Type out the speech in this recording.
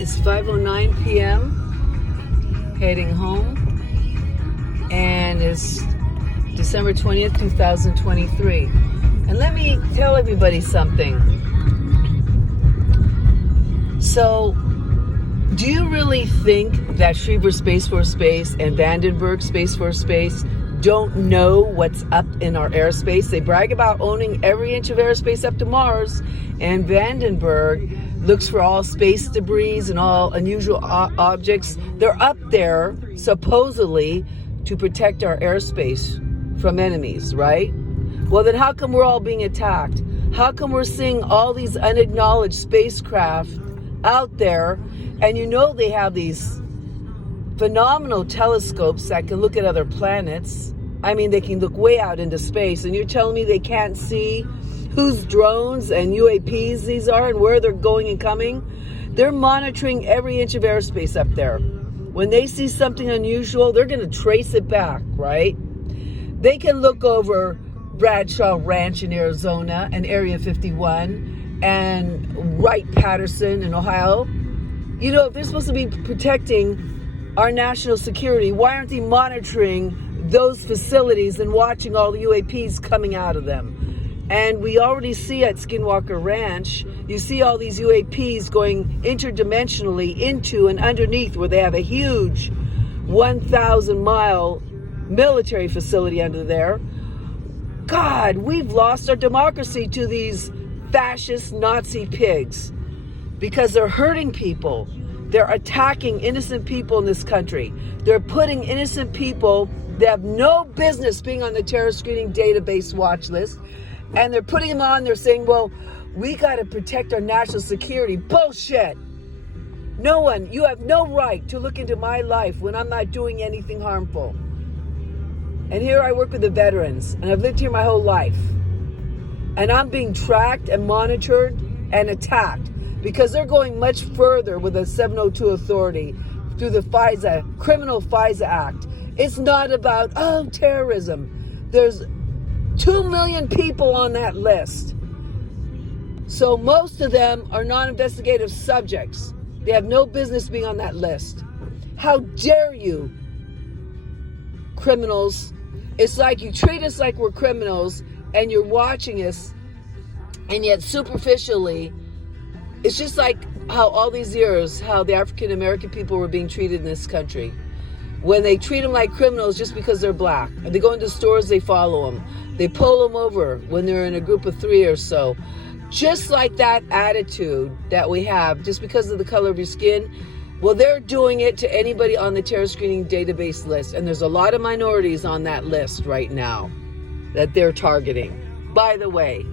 It's 5:09 p.m. heading home, and it's December 20th, 2023. And let me tell everybody something. So, do you really think that Schriever Space Force Base and Vandenberg Space Force Base don't know what's up in our airspace? They brag about owning every inch of airspace up to Mars, and Vandenberg looks for all space debris and all unusual objects. They're up there, supposedly, to protect our airspace from enemies, right? Well, then how come we're all being attacked? How come we're seeing all these unacknowledged spacecraft out there, and you know they have these phenomenal telescopes that can look at other planets? I mean, they can look way out into space, and you're telling me they can't see whose drones and UAPs these are and where they're going and coming? They're monitoring every inch of airspace up there. When they see something unusual, they're going to trace it back, right? They can look over Bradshaw Ranch in Arizona and Area 51 and Wright-Patterson in Ohio. You know, if they're supposed to be protecting our national security, why aren't they monitoring those facilities and watching all the UAPs coming out of them? And we already see at Skinwalker Ranch, you see all these UAPs going interdimensionally into and underneath where they have a huge 1,000-mile military facility under there. God, we've lost our democracy to these fascist Nazi pigs because they're hurting people. They're attacking innocent people in this country. They're putting innocent people that have no business being on the terror screening database watch list, and they're putting them on. They're saying, well, we got to protect our national security. Bullshit. No one, you have no right to look into my life when I'm not doing anything harmful. And here I work with the veterans, and I've lived here my whole life. And I'm being tracked and monitored and attacked because they're going much further with the 702 authority through the criminal FISA Act. It's not about, terrorism. There's 2 million people on that list. So most of them are non-investigative subjects. They have no business being on that list. How dare you, criminals? It's like you treat us like we're criminals and you're watching us, and yet superficially, it's just like how all these years, how the African American people were being treated in this country. When they treat them like criminals just because they're black. And they go into stores, they follow them. They pull them over when they're in a group of 3 or so. Just like that attitude that we have just because of the color of your skin. Well, they're doing it to anybody on the terror screening database list. And there's a lot of minorities on that list right now that they're targeting. By the way,